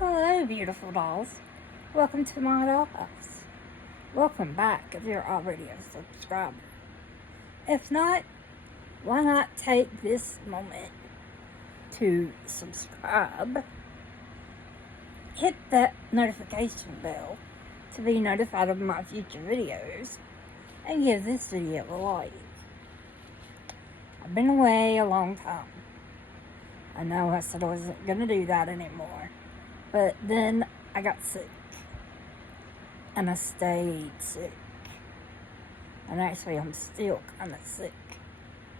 Hello, beautiful dolls. Welcome to my dollhouse. Welcome back if you're already a subscriber. If not, why not take this moment to subscribe? Hit that notification bell to be notified of my future videos and give this video a like. I've been away a long time. I know I said I wasn't going to do that anymore. But then I got sick. And I stayed sick. And actually, I'm still kind of sick.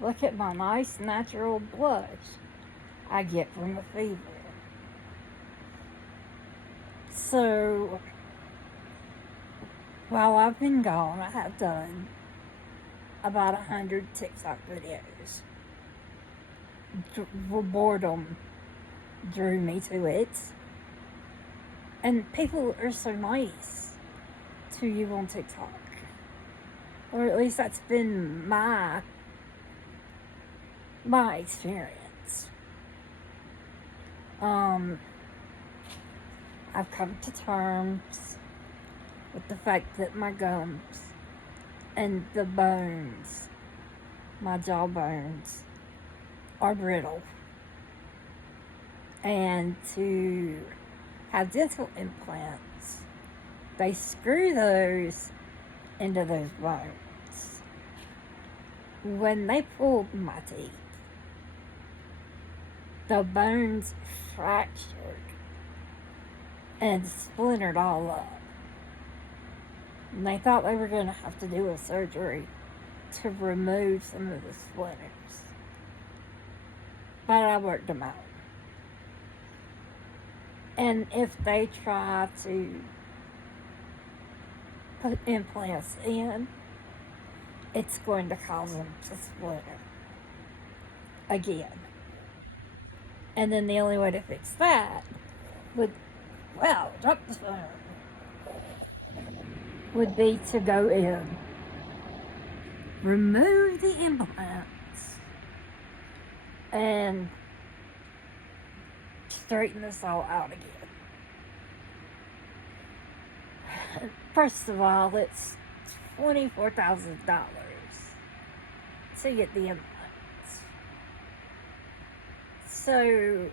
Look at my nice natural blush I get from the fever. So, while I've been gone, I have done about 100 TikTok videos. Boredom drew me to it. And people are so nice to you on TikTok. Or at least that's been my experience. I've come to terms with the fact that my gums and the bones, my jaw bones, are brittle. And to have dental implants, they screw those into those bones. When they pulled my teeth, the bones fractured and splintered all up. And they thought they were going to have to do a surgery to remove some of the splinters. But I worked them out. And if they try to put implants in, it's going to cause them to splinter again. And then the only way to fix that would be to go in, remove the implants, and straighten this all out again. First of all, it's $24,000 to get the implants. So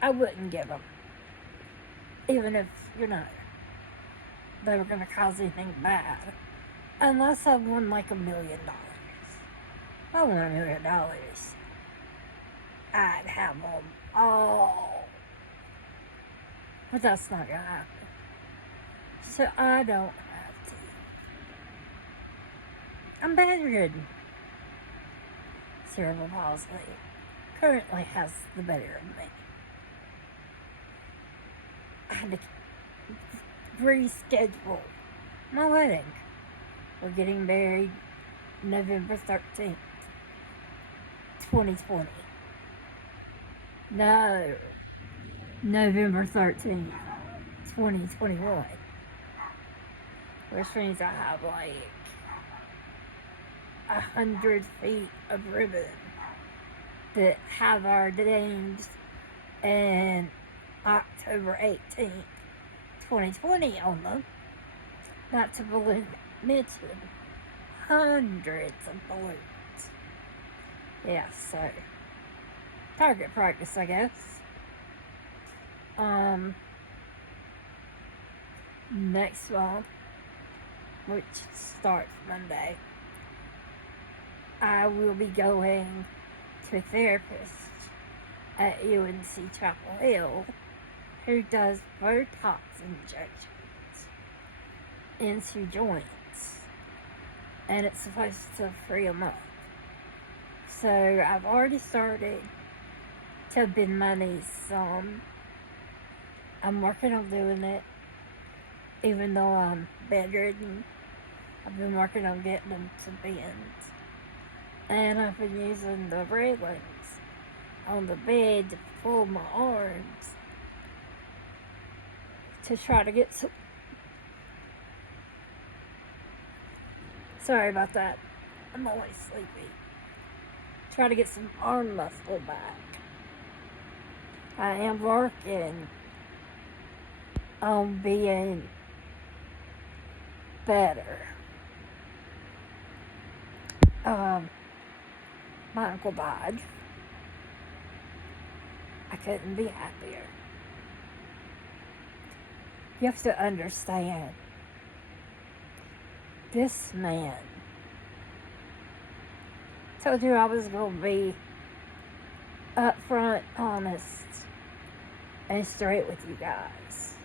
I wouldn't get them, even if, they were going to cause anything bad, unless I won like $1 million. If I won $1 million, I'd have them all. But that's not going to happen. So I don't have to. I'm bedridden. Cerebral palsy currently has the better of me. I had to reschedule my wedding. We're getting married November 13th, 2020. No, November 13th, 2021. Which means I have like 100 feet of ribbon that have our names and October 18th, 2020 on them. Not to mention hundreds of balloons. Yeah, so target practice, I guess. Next month, which starts Monday, I will be going to a therapist at UNC Chapel Hill who does Botox injections into joints, and it's supposed to free them up. So I've already started to bend my knees some. I'm working on doing it, even though I'm bedridden. I've been working on getting them to bend. And I've been using the railings on the bed to pull my arms to try to get some. Sorry about that. I'm always sleepy. Try to get some arm muscle back. I am working on being better. My uncle died. I couldn't be happier. You have to understand, this man told you I was going to be upfront, honest, and straight with you guys.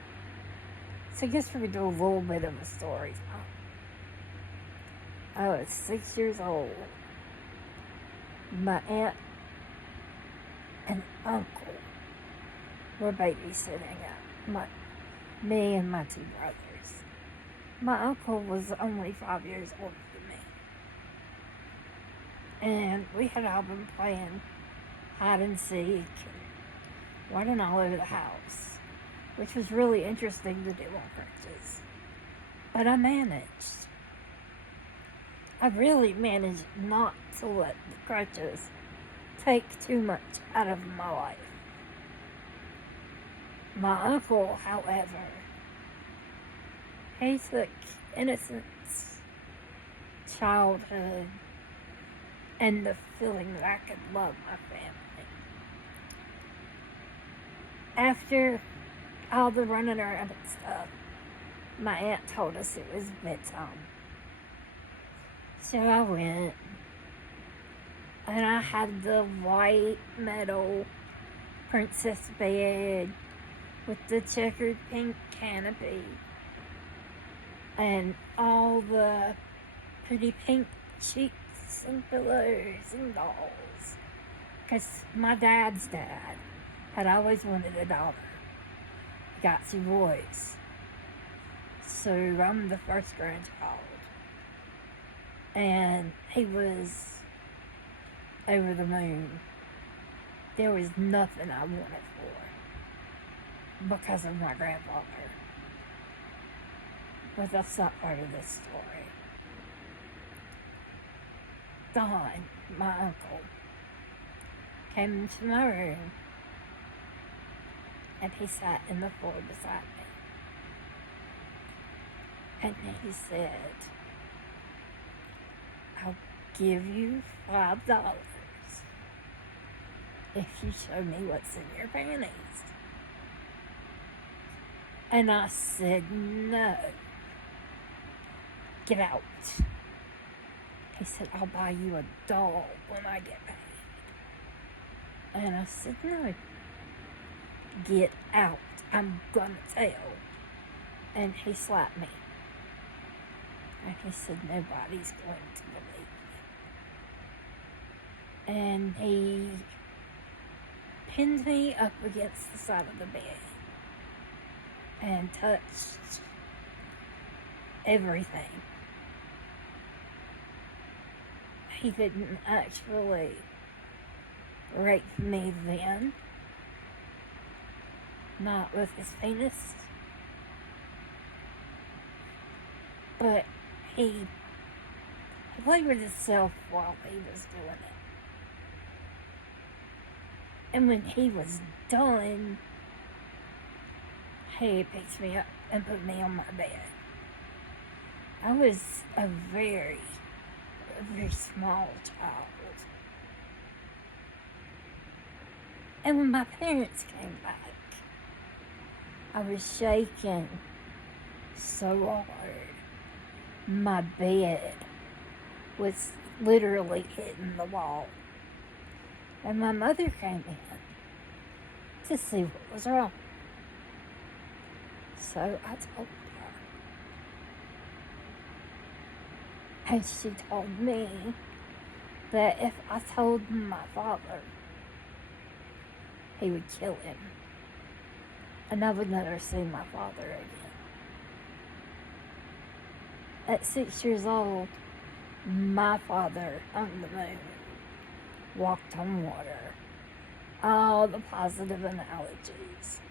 So just for me to do a little bit of a story time. I was 6 years old. My aunt and uncle were babysitting me and my two brothers. My uncle was only 5 years older than me. And we had all been playing hide and seek and running all over the house, which was really interesting to do on crutches. But I managed. I really managed not to let the crutches take too much out of my life. My uncle, however, he took innocence, childhood, and the feeling that I could love my family. After all the running around and stuff, my aunt told us it was bedtime. So I went, and I had the white metal princess bed with the checkered pink canopy and all the pretty pink sheets and pillows and dolls. Because my dad's dad had always wanted a daughter. He got two boys. So I'm the first grandchild. And he was over the moon. There was nothing I wanted for because of my grandfather. But that's not part of this story. Don, my uncle, came into my room and he sat in the floor beside me. And he said, "I'll give you $5 if you show me what's in your panties." And I said, "No. Get out." He said, "I'll buy you a doll when I get paid." And I said, "No. Get out. I'm gonna tell." And he slapped me. And he said, "Nobody's going to believe me." And he pinned me up against the side of the bed and touched everything. He didn't actually rape me then, not with his penis, but he played with himself while he was doing it. And when he was done, he picked me up and put me on my bed. I was a very small child. And when my parents came back, I was shaking so hard. My bed was literally hitting the wall. And my mother came in to see what was wrong. So I told her. And she told me that if I told my father, he would kill him. And I would never see my father again. At 6 years old, my father hung the moon, walked on water, all the positive analogies.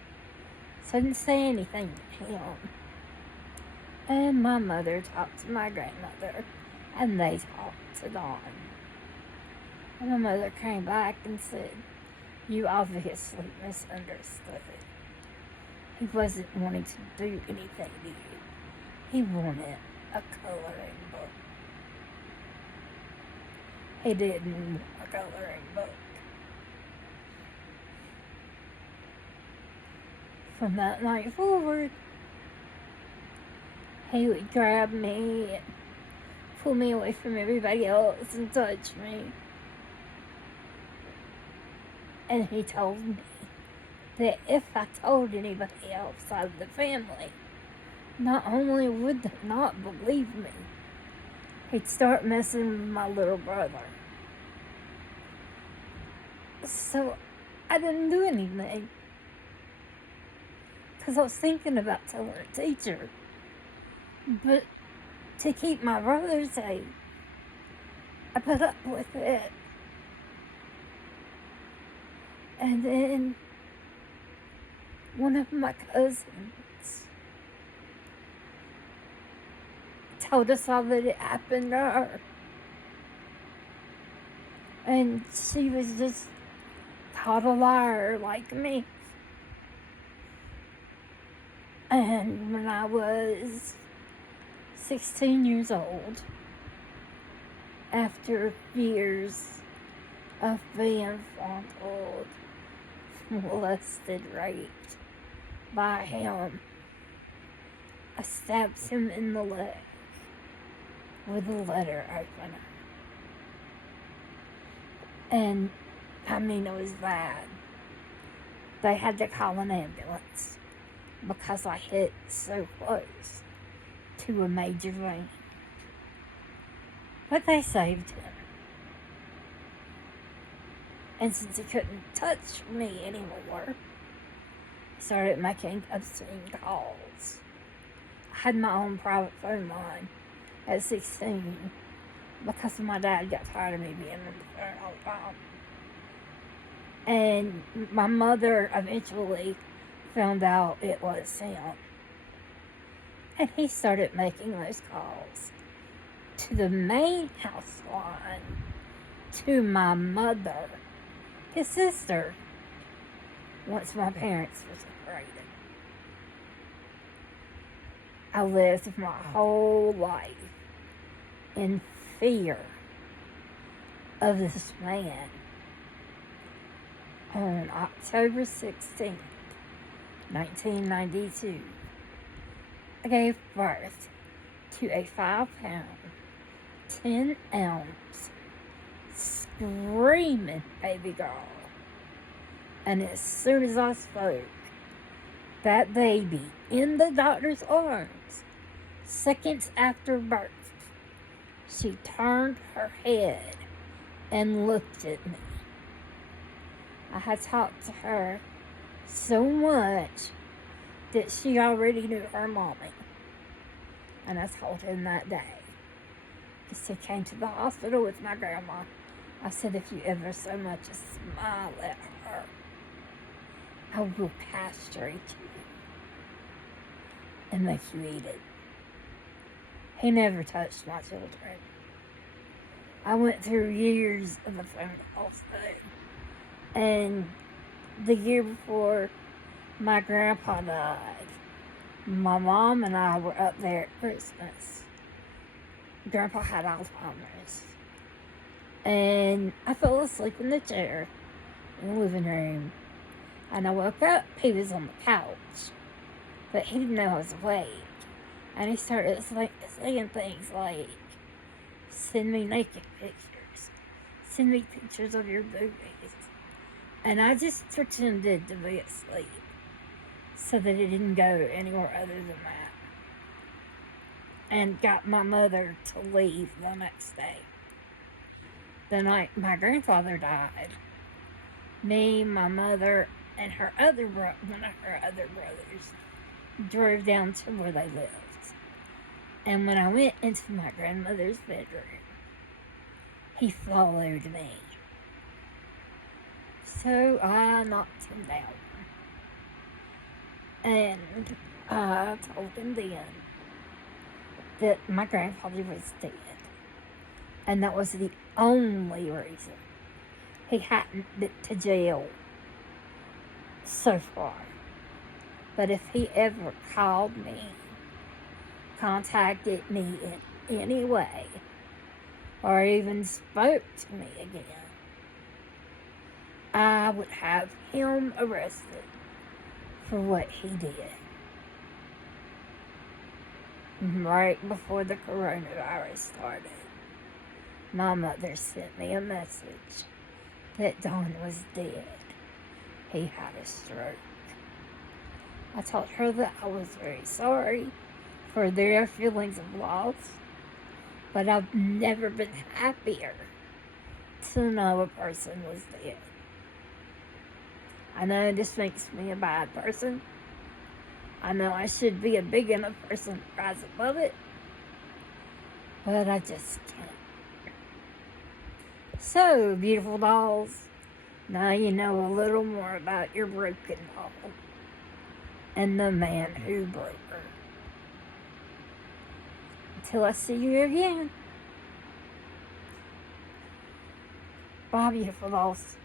So I didn't say anything to him. And my mother talked to my grandmother, and they talked to Dawn. And my mother came back and said, "You obviously misunderstood. He wasn't wanting to do anything to you. He wanted a coloring book. He didn't want a coloring book. From that night forward, he would grab me and pull me away from everybody else and touch me. And he told me that if I told anybody outside of the family, not only would they not believe me, he'd start messing with my little brother. So I didn't do anything, because I was thinking about telling a teacher. But to keep my brother safe, I put up with it. And then one of my cousins told us all that it happened to her. And she was just called a liar like me. And when I was 16 years old, after years of being fondled, molested, raped by him, I stabbed him in the leg with a letter opener. And I mean, it was bad. They had to call an ambulance because I hit so close to a major vein. But they saved him. And since he couldn't touch me anymore, he started making obscene calls. I had my own private phone line at 16 because my dad got tired of me being on the phone all the time. And my mother eventually found out it was him. And he started making those calls to the main house line to my mother, his sister, once my parents were separated. I lived my whole life in fear of this man. On October 16th, 1992, I gave birth to a 5-pound, 10-ounce, screaming baby girl. And as soon as I spoke, that baby in the doctor's arms, seconds after birth, she turned her head and looked at me. I had talked to her so much that she already knew her mommy. And I told him that day. Because he came to the hospital with my grandma. I said, if you ever so much as smile at her, I will castrate you and make you eat it. He never touched my children. I went through years of the phone calls though. And the year before my grandpa died, my mom and I were up there at Christmas. Grandpa had Alzheimer's. And I fell asleep in the chair in the living room. And I woke up, he was on the couch. But he didn't know I was awake. And he started saying things like, send me naked pictures. Send me pictures of your boobies. And I just pretended to be asleep so that it didn't go anywhere other than that. And got my mother to leave the next day. The night my grandfather died, me, my mother, and one of her other brothers drove down to where they lived. And when I went into my grandmother's bedroom, he followed me. So I knocked him down. And I told him then that my grandfather was dead. And that was the only reason he hadn't been to jail so far. But if he ever called me, contacted me in any way, or even spoke to me again, I would have him arrested for what he did. Right before the coronavirus started, my mother sent me a message that Don was dead. He had a stroke. I told her that I was very sorry for their feelings of loss, but I've never been happier to know a person was dead. I know this makes me a bad person. I know I should be a big enough person to rise above it, but I just can't. So, beautiful dolls, now you know a little more about your broken doll and the man who broke her. Until I see you again. Bye, beautiful dolls.